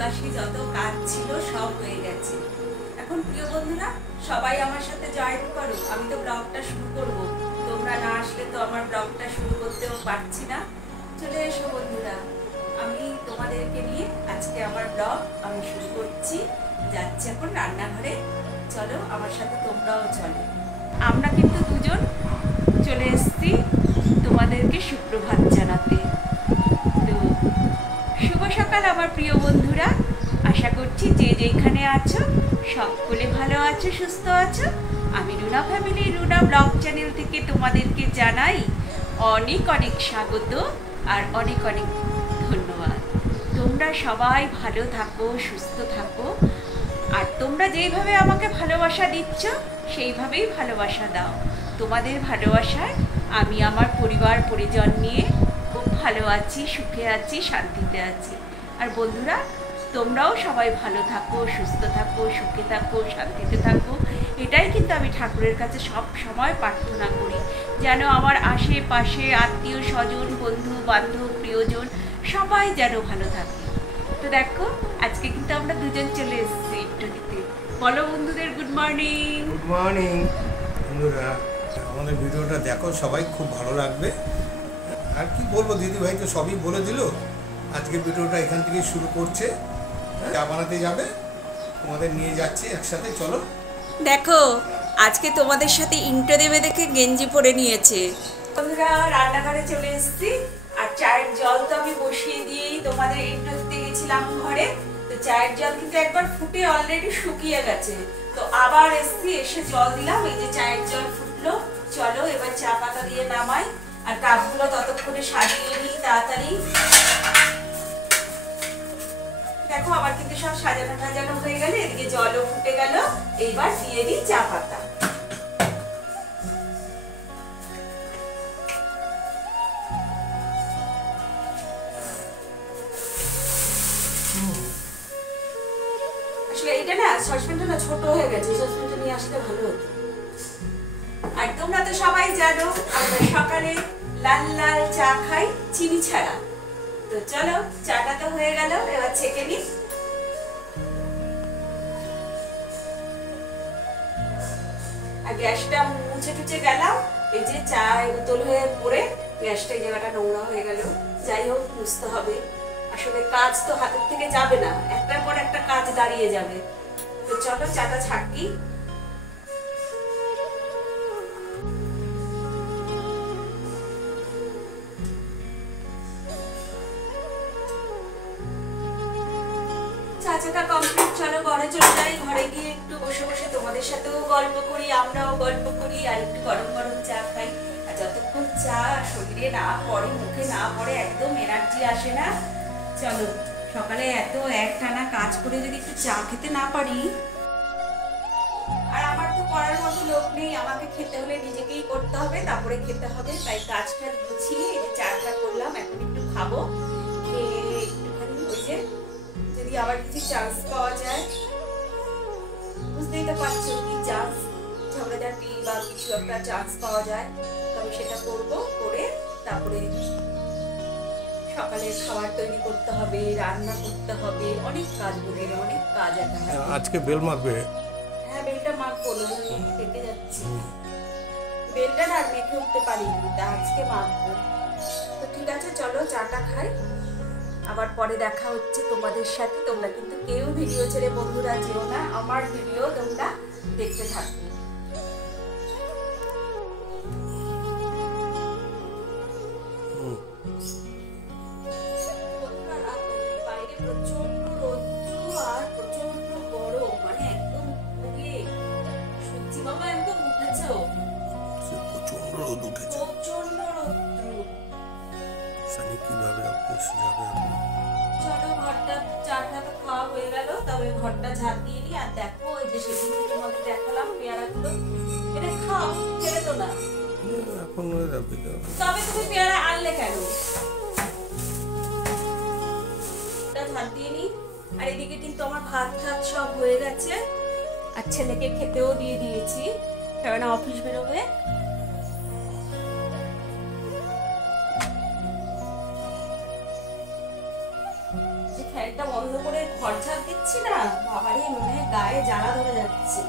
বাসি যত কাজ ছিল সব হয়ে গেছে। এখন প্রিয় বন্ধুরা সবাই আমার সাথে জয়েন করো, আমি তো ব্লগটা শুরু করব। তোমরা না আসলে তো আমার ব্লগটা শুরু করতেও পারছি না। চলে এসো বন্ধুরা, আমি তোমাদেরকে নিয়ে আজকে আমার ব্লগ আমি শুরু করছি। যাচ্ছি এখন রান্নাঘরে, চলো আমার সাথে তোমরাও চলো। আমরা কিন্তু দুজন চলে এসেছি তোমাদেরকে সুপ্রভাত জানাতে। তো শুভ সকাল আমার প্রিয় বন্ধুরা, আশা করছি যে যেখানে আছো সকলে ভালো আছো, সুস্থ আছো। আমি Runa family, Runa blog channel থেকে তোমাদেরকে জানাই অনেক অনেক স্বাগত আর অনেক অনেক ধন্যবাদ। তোমরা সবাই ভালো থাকো, সুস্থ থাকো, আর তোমরা যেইভাবে আমাকে ভালোবাসা দিচ্ছ সেইভাবেই ভালোবাসা দাও। তোমাদের ভালোবাসায় আমি আমার পরিবার পরিজন নিয়ে খুব ভালো আছি, সুখে আছি, শান্তিতে আছি। আর বন্ধুরা তোমরাও সবাই ভালো থাকো, সুস্থ থাকো, সুখে থাকো, শান্তিতে থাকো। এটাই কিন্তু আমি ঠাকুরের কাছে সব সময় প্রার্থনা করি, যেন আমার আশেপাশে আত্মীয় স্বজন, বন্ধু বান্ধব, প্রিয়জন সবাই যেন ভালো থাকে। তো দেখো আজকে কিন্তু আমরা দুজন চলে এসেছি একটু দিতে। বলো বন্ধুদের গুড মর্নিং। গুড মর্নিং বন্ধুরা, আমাদের ভিডিওটা দেখো, সবাই খুব ভালো লাগবে। আর কি বলবো, দিদি ভাই তো সবই বলে দিল। আজকে ভিডিওটা এখান থেকে শুরু করছে, চা বানাতে যাবে, তোমাদের নিয়ে যাচ্ছি একসাথে, চলো। দেখো আজকে তোমাদের সাথে ইন্টো দেবে দেখে গেঞ্জি পরে নিয়েছে। বন্ধুরা রান্নাঘরে চলে এসেছি, আর চায়ের জল তো আমি বসিয়ে দিয়েই তোমাদের ইন্টো দিতে গেছিলাম ঘরে। তো চায়ের জল কিন্তু একবার ফুটে অলরেডি শুকিয়ে গেছে, তো আবার এসেছি, এসে জল দিলাম। এই যে চায়ের জল ফুটলো, চলো এবার চা পাতা দিয়ে নামাই, আর কাপগুলো ততক্ষণে সাজিয়ে নিই তাড়াতাড়ি। দেখো আবার কিন্তু সব সাজানো সাজানো হয়ে গেলে, এদিকে জলও ফুটে গেল। এইবার দিয়ে দিই চা পাতা। আসলে এইটা না সসপ্যানটা না ছোট হয়ে গেছে, সসপ্যানটা নিয়ে আসলে ভালো হতো। আর তোমরা তো সবাই জানো আমরা সকালে লাল লাল চা খাই চিনি ছাড়া। তো চলো চাটা তো হয়ে গেল, এবার ছেঁকে নিই। আর গ্যাসটা মুছে টুছে গেলাম, এই যে চা উতল হয়ে পড়ে গ্যাসটা এই জায়গাটা নোংরা হয়ে গেল। যাই হোক বুঝতে হবে, আসলে কাজ তো হাতের থেকে যাবে না, একটার পর একটা কাজ দাঁড়িয়ে যাবে। তো চলো চাটা ছাড়কি। চাচাটা কমপ্লিট, চলো ঘরে চলে যাই। ঘরে গিয়ে একটু বসে বসে তোমাদের সাথেও গল্প করি, আমরাও গল্প করি, আর একটু গরম গরম চা খাই। আর যতক্ষণ চা শরীরে না পড়ে, মুখে না পড়ে, একদম এনার্জি আসে না। চলো সকালে এত একটানা কাজ করে যদি একটু চা খেতে না পারি, আর আমার তো করার মতো লোক নেই, আমাকে খেতে হলে নিজেকেই করতে হবে, তারপরে খেতে হবে। তাই কাজটা গুছিয়ে এই যে চাটা করলাম, এখন একটু খাবো, খেয়ে একটুখানি ওই যে যদি আবার কিছু চান্স পাওয়া যায়, বুঝতেই তো পারছো কি চান্স, ঝগড়াঝাটি বা কিছু একটা চান্স পাওয়া যায়, তবে সেটা করবো। করে তারপরে সকালে খাবার তৈরি করতে হবে, রান্না করতে হবে, অনেক কাজ বলে অনেক কাজ আছে। আজকে বেল মাখবে? হ্যাঁ বেলটা মাখবো, কেটে যাচ্ছি। বেলটা না মেখে উঠতে পারিনি, তা আজকে মাখবো। তো ঠিক আছে চলো চাটা খাই, আবার পরে দেখা হচ্ছে তোমাদের সাথে। তোমরা কিন্তু কেউ ভিডিও ছেড়ে বন্ধুরা যেও না, আমার ভিডিও তোমরা দেখতে থাকো। বাইরে প্রচন্ড রৌদ্র আর প্রচন্ড গরম, মানে একদম পুড়িয়ে সত্যি বাবা একদম উঠেছে, প্রচন্ড রোদ উঠেছে, প্রচন্ড রৌদ্র। সানি কিভাবে অফিস যাবে এখন? চলো ঘরটা চাটা তো খাওয়া হয়ে গেল, তবে ঘরটা ঝাড় দিয়ে নিই। আর দেখো ওই যে সেদিন তোমাকে দেখালাম পেয়ারাগুলো, এটা খাও, ফেলে তো না। এখন হয়ে যাবে, তবে তুমি পেয়ারা আনলে কেন? ঝাড় দিয়ে নিই। আর এদিকে কিন্তু আমার ভাত টাত সব হয়ে গেছে, আর ছেলেকে খেতেও দিয়ে দিয়েছি, কারণ অফিস বেরোবে। ফ্যানটা বন্ধ করে ঘর ঝাড় দিচ্ছি না, বাবারে মনে গায়ে জ্বালা ধরে যাচ্ছে।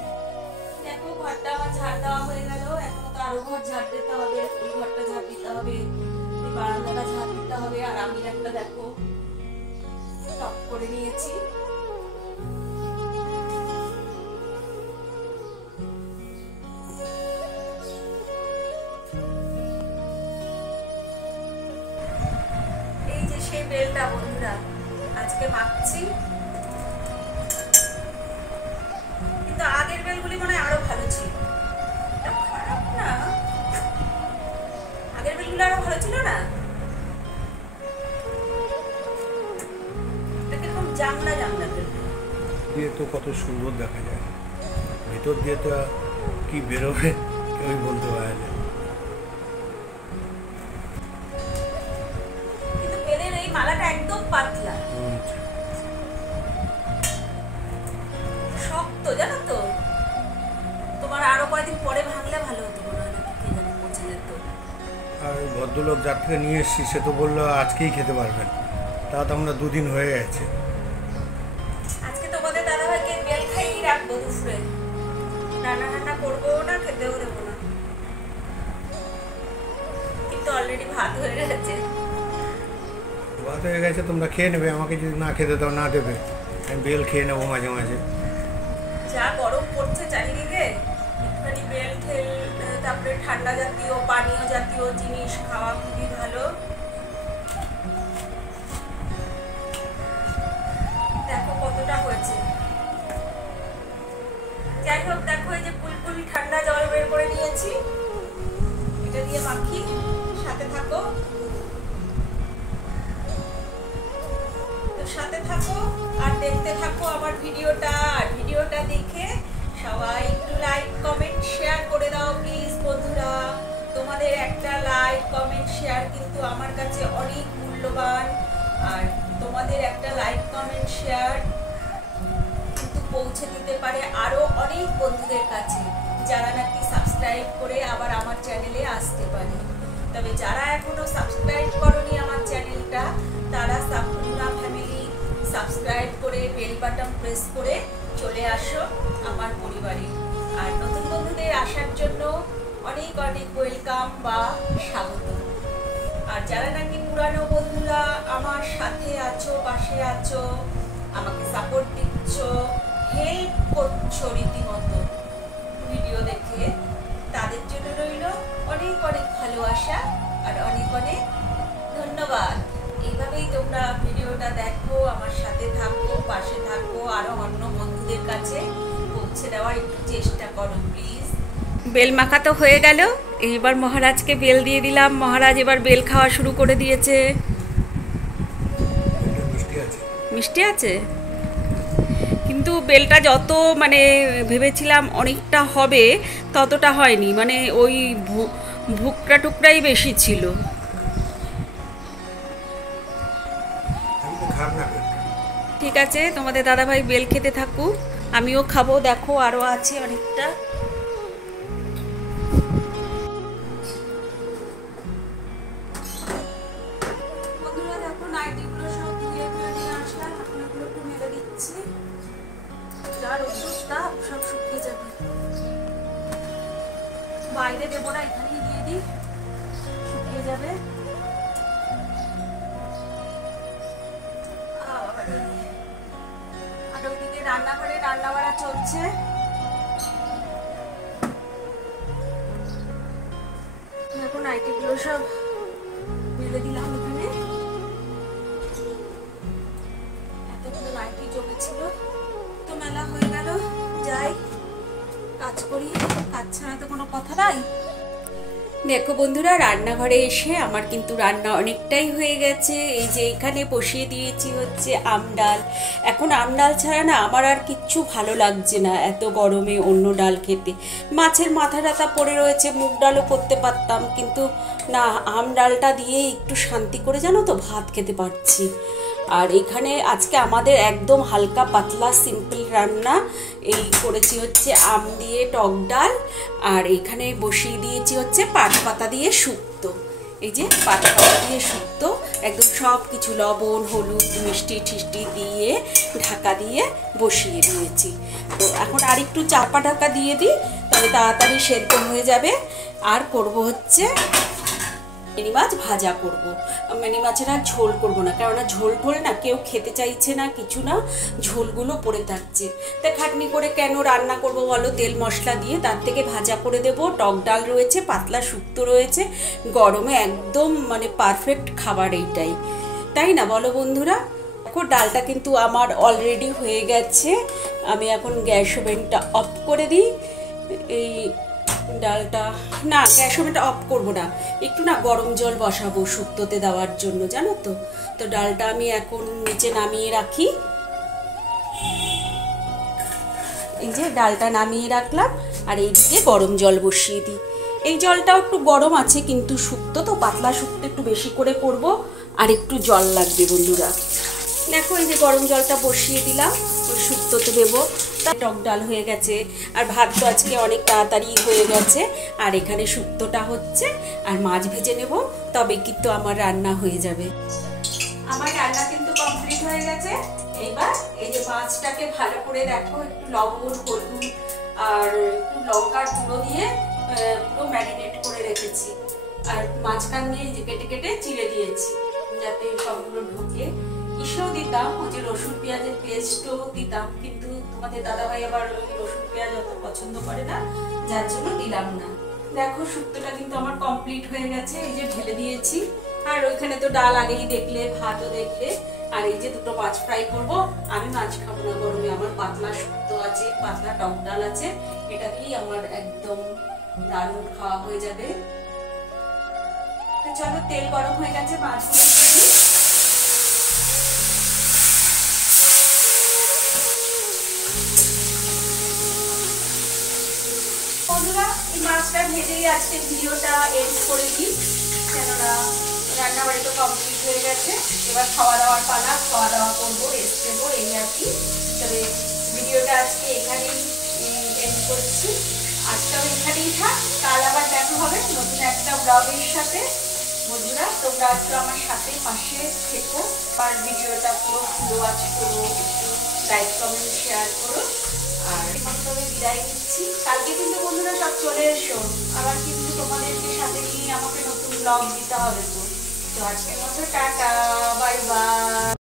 দেখো ঘরটা আমার ঝাড় দেওয়া হয়ে গেল, এখন তো আরো ঘর ঝাড় দিতে হবে, ওই ঘরটা ঝাড় দিতে হবে, এই বারান্দাটা ঝাড় দিতে হবে। আর আমি একটা দেখো টপ করে নিয়েছি। এই যে সেই বেলটা বন্ধুরা আজকে মাখছি, কিন্তু আগের বেলগুলি মনে হয় আরো ভালো ছিল, খারাপ না, আগের বেলগুলো আরো ভালো ছিল না? এটা কিরকম জাংলা জাংলা বেল দিয়ে তো কত সুন্দর দেখা যায়, ভিতর দিয়ে তো কি বেরোবে কেউই বলতে পারে না। কিন্তু বেলের এই মালাটা একদম পাতলা, শক্ত, জানো তো? তোমার আরো কয়েকদিন পরে ভাঙলে ভালো হতো মনে হয়, নাকি কে জানে, পচে যেত। আর ওই ভদ্রলোক যার থেকে নিয়ে এসেছি সে তো বললো আজকেই খেতে পারবেন, তা তো আমরা 2 দিন হয়ে গেছে। আজকে তোমাদের দাদাভাইকে বেল খাইয়ে রাখবো দুপুরে, রান্না করবো না, খেতেও দেবো না, কিন্তু অলরেডি ভাত হয়ে গেছে। ভাত হয়ে গেছে, তোমরা খেয়ে নেবে, আমাকে যদি না খেতে দাও না দেবে, আমি বেল খেয়ে নেবো মাঝে মাঝে। যা গরম পড়ছে চারিদিকে, একটুখানি বেল ঠেল, তারপরে ঠান্ডা জাতীয় পানীয় জাতীয় জিনিস খাওয়া খুবই ভালো। দেখো কতটা হয়েছে। যাই হোক, দেখো এই যে কুলকুলি ঠান্ডা জল বের করে নিয়েছি, এটা দিয়ে মাখি, সাথে থাকো, সাথে থাকো আর দেখতে থাকো আমার ভিডিওটা। আর ভিডিওটা দেখে সবাই একটু লাইক কমেন্ট শেয়ার করে দাও প্লিজ বন্ধুরা। তোমাদের একটা লাইক কমেন্ট শেয়ার কিন্তু আমার কাছে অনেক মূল্যবান, আর তোমাদের একটা লাইক কমেন্ট শেয়ার কিন্তু পৌঁছে দিতে পারে আরো অনেক বন্ধুদের কাছে, যারা নাকি সাবস্ক্রাইব করে আবার আমার চ্যানেলে আসতে পারে। তবে যারা এখনো সাবস্ক্রাইব করনি আমার চ্যানেলটা, তারা সাপনা ফ্যামিলি সাবস্ক্রাইব করে বেল বাটন প্রেস করে চলে আসো আমার পরিবারে। আর নতুন বন্ধুদের আসার জন্য অনেক অনেক ওয়েলকাম বা স্বাগত। আর যারা নাকি পুরানো বন্ধুরা আমার সাথে আছো, পাশে আছো, আমাকে সাপোর্ট দিচ্ছ, হেল্প করছো রীতিমতো ভিডিও দেখে, তাদের জন্য রইল অনেক অনেক ভালোবাসা আর অনেক অনেক ধন্যবাদ। এইভাবেই তোমরা ভিডিওটা দেখো, আমার সাথে থাকো, পাশে থাকো, আরো অন্য বন্ধুদের কাছে পৌঁছে দেওয়ার একটু চেষ্টা করো প্লিজ। বেল মাখা তো হয়ে গেল, এইবার মহারাজকে বেল দিয়ে দিলাম। মহারাজ এবার বেল খাওয়া শুরু করে দিয়েছে। মিষ্টি আছে, কিন্তু বেলটা যত মানে ভেবেছিলাম অনেকটা হবে ততটা হয়নি, মানে ওই ভুকটা টুকরাই বেশি ছিল। ঠিক আছে, তোমাদের দাদাভাই বেল খেতে থাকুক, আমিও খাবো। দেখো আরো আছে অনেকটা। বন্ধুরা দেখো নাইটিগুলো সব ধুয়ে নিয়ে আসলাম, এখন এগুলো একটু মেলে দিচ্ছি, যার ওষুধ তাপ সব শুকিয়ে যাবে। বাইরে দেবো না, এখানেই দিয়ে দিই, শুকিয়ে যাবে। আর ওইদিকে রান্নাঘরে রান্না বাড়া চলছে। দেখো নাইটিগুলো সব মেলে দিলাম এখানে, এতগুলো নাইটি জমেছিল, তো মেলা হয়ে গেল। যাই কাজ করি, কাজ ছাড়া তো কোনো কথা নাই। দেখো বন্ধুরা, রান্নাঘরে এসে আমার কিন্তু রান্না অনেকটাই হয়ে গেছে। এই যে এখানে বসিয়ে দিয়েছি হচ্ছে আম ডাল। এখন আম ডাল ছাড়া না আমার আর কিচ্ছু ভালো লাগছে না এত গরমে অন্য ডাল খেতে। মাছের মাথা টাথা পড়ে রয়েছে, মুগ ডালও করতে পারতাম, কিন্তু না, আম ডালটা দিয়ে একটু শান্তি করে জানো তো ভাত খেতে পারছি। আর এখানে আজকে আমাদের একদম হালকা পাতলা সিম্পল রান্না। এই করেছি হচ্ছে আম দিয়ে টক ডাল, আর এখানে বসিয়ে দিয়েছি হচ্ছে পাট পাতা দিয়ে শুক্তো। এই যে পাতা দিয়ে শুক্তো একদম সব কিছু লবণ হলুদ মিষ্টি ঠিষ্টি দিয়ে ঢাকা দিয়ে বসিয়ে দিয়েছি। তো এখন আর একটু চাপা ঢাকা দিয়ে দিই, তবে তাড়াতাড়ি সেদ্ধ হয়ে যাবে। আর করব হচ্ছে মিনি মাছ ভাজা করব। মিনি মাছের আর ঝোল করব না, কেননা ঝোল ঢোল না কেউ খেতে চাইছে না, কিছু না, ঝোলগুলো পড়ে থাকছে। তাই খাটনি করে কেন রান্না করব বলো, তেল মশলা দিয়ে, তার থেকে ভাজা করে দেব। টক ডাল রয়েছে, পাতলা শুক্তো রয়েছে, গরমে একদম মানে পারফেক্ট খাবার এইটাই, তাই না বলো বন্ধুরা? দেখো ডালটা কিন্তু আমার অলরেডি হয়ে গেছে। আমি এখন গ্যাস ওভেনটা অফ করে দিই। এই ডালটা না, গ্যাস ওভেনটা অফ করবো না, একটু না গরম জল বসাবো শুক্তোতে দেওয়ার জন্য, জানো তো। তো ডালটা আমি এখন নিচে নামিয়ে রাখি। এই যে ডালটা নামিয়ে রাখলাম, আর এইদিকে গরম জল বসিয়ে দিই। এই জলটাও একটু গরম আছে, কিন্তু শুক্তো তো পাতলা শুক্তো একটু বেশি করে করব, আর একটু জল লাগবে বন্ধুরা। দেখো এই যে গরম জলটা বসিয়ে দিলাম, ওই শুক্তোতে দেবো। টক ডাল হয়ে গেছে, আর ভাত তো আজকে অনেক তাড়াতাড়ি হয়ে গেছে। আর এখানে শুক্তোটা হচ্ছে, আর মাছ ভেজে নেব, তবে কিন্তু আমার রান্না হয়ে যাবে। আমার রান্না কিন্তু কমপ্লিট হয়ে গেছে। এইবার এই যে মাছটাকে ভালো করে দেখো একটু লবণ হলুদ আর একটু লঙ্কার গুঁড়ো দিয়ে পুরো ম্যারিনেট করে রেখেছি। আর মাঝখান দিয়ে যে কেটে কেটে চিড়ে দিয়েছি, যাতে সবগুলো ঢোকে। ইসেও দিতাম, ওই যে রসুন পেঁয়াজের পেস্টও দিতাম, কিন্তু তোমাদের দাদাভাই আবার রসুন পেঁয়াজ অত পছন্দ করে না, যার জন্য দিলাম না। দেখো শুক্তোটা কিন্তু আমার কমপ্লিট হয়ে গেছে। এই যে ঢেলে দিয়েছি, আর ওইখানে তো ডাল আগেই দেখলে, ভাতও দেখলে। আর এই যে দুটো মাছ ফ্রাই করব। আমি মাছ খাবো না গরমে, আমার পাতলা শুক্তো আছে, পাতলা টক ডাল আছে, এটা দিয়েই আমার একদম দারুণ খাওয়া হয়ে যাবে। তো চলো, তেল গরম হয়ে গেছে, মাছগুলো দিয়ে দিই। বন্ধুরা এই মাছটা ভেজেই আজকে ভিডিওটা এন্ড করে দিই, কেননা রান্না বাড়ি তো কমপ্লিট হয়ে গেছে। এবার খাওয়া দাওয়ার পালা, খাওয়া দাওয়া করবো, রেস্ট নেবো, এই আর কি। তবে ভিডিওটা আজকে এখানেই এন্ড করছি। আজকাল এখানেই থাক, কাল আবার দেখা হবে নতুন একটা ব্লগের সাথে। বন্ধুরা তোমরা একটু আমার সাথে পাশে থেকো, আর ভিডিওটা পুরো ওয়াচ করো, একটু লাইক কমেন্ট শেয়ার করো। আর এখন তবে বিদায় নিচ্ছি। কালকে কিন্তু বন্ধুরা সব চলে এসো, আবার কিন্তু তোমাদেরকে সাথে নিয়ে আমাকে নতুন ব্লগ দিতে হবে। তো আজকের মতো টাটা, বাই বাই।